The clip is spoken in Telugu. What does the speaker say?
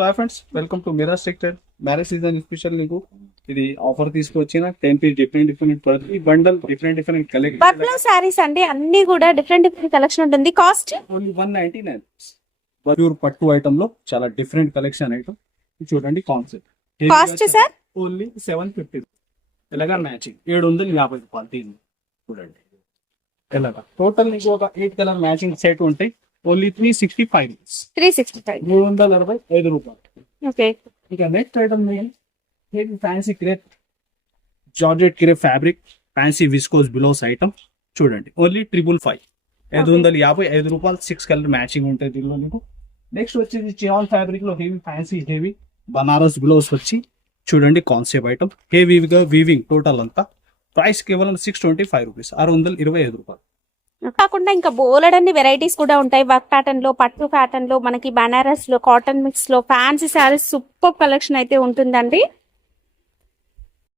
So hi friends, welcome to Miraj textile. Marriage season special మీకు ఇది ఆఫర్ తీసుకొచ్చిన 10 పీస్ డిఫరెంట్ ప్రతి bundle different collection. Purple saris అండి, అన్ని కూడా డిఫరెంట్ కలెక్షన్ ఉంటుంది. Cost only 199. ప్యూర్ పట్టు ఐటమ్ లో చాలా డిఫరెంట్ కలెక్షన్ ఐటమ్ చూడండి. Concept cost sir only 750. ఎలాగా మ్యాచింగ్ 750 రూపాయలు. దీన్ని చూడండి ఎలాగా టోటల్ మీకు ఒక 8 కలర్ మ్యాచింగ్ సెట్ ఉంటాయి. ఓన్లీ 365. 365 365 రూపాయలు. ఓకే. ఇక next item fancy crepe georgette crepe fabric fancy viscose blouse item చూడండి. ఓన్లీ 555. 555 రూపాయలు. 6 కలర్ మ్యాచింగ్ ఉంటాయి దీనిలో మీకు. నెక్స్ట్ వచ్చేది చియాన్ ఫ్యాబ్రిక్ లో heavy fancy heavy Banaras blouse వచ్చి చూడండి. కాన్సెప్ట్ ఐటమ్ హెవీగా వీవింగ్ టోటల్ అంతా. ప్రైస్ కేవలం 625 రూపీస్, 625 రూపాయలు. కాకుండా ఇంకా బోలెడన్ని వెరైటీస్ కూడా ఉంటాయి. వర్క్ ప్యాటర్న్ లో, పట్టు ప్యాటర్న్ లో, మనకి బనారస్ లో, కాటన్ మిక్స్ లో, ఫ్యాన్సీ శారీస్ సూపర్ కలెక్షన్ అయితే ఉంటుందండి.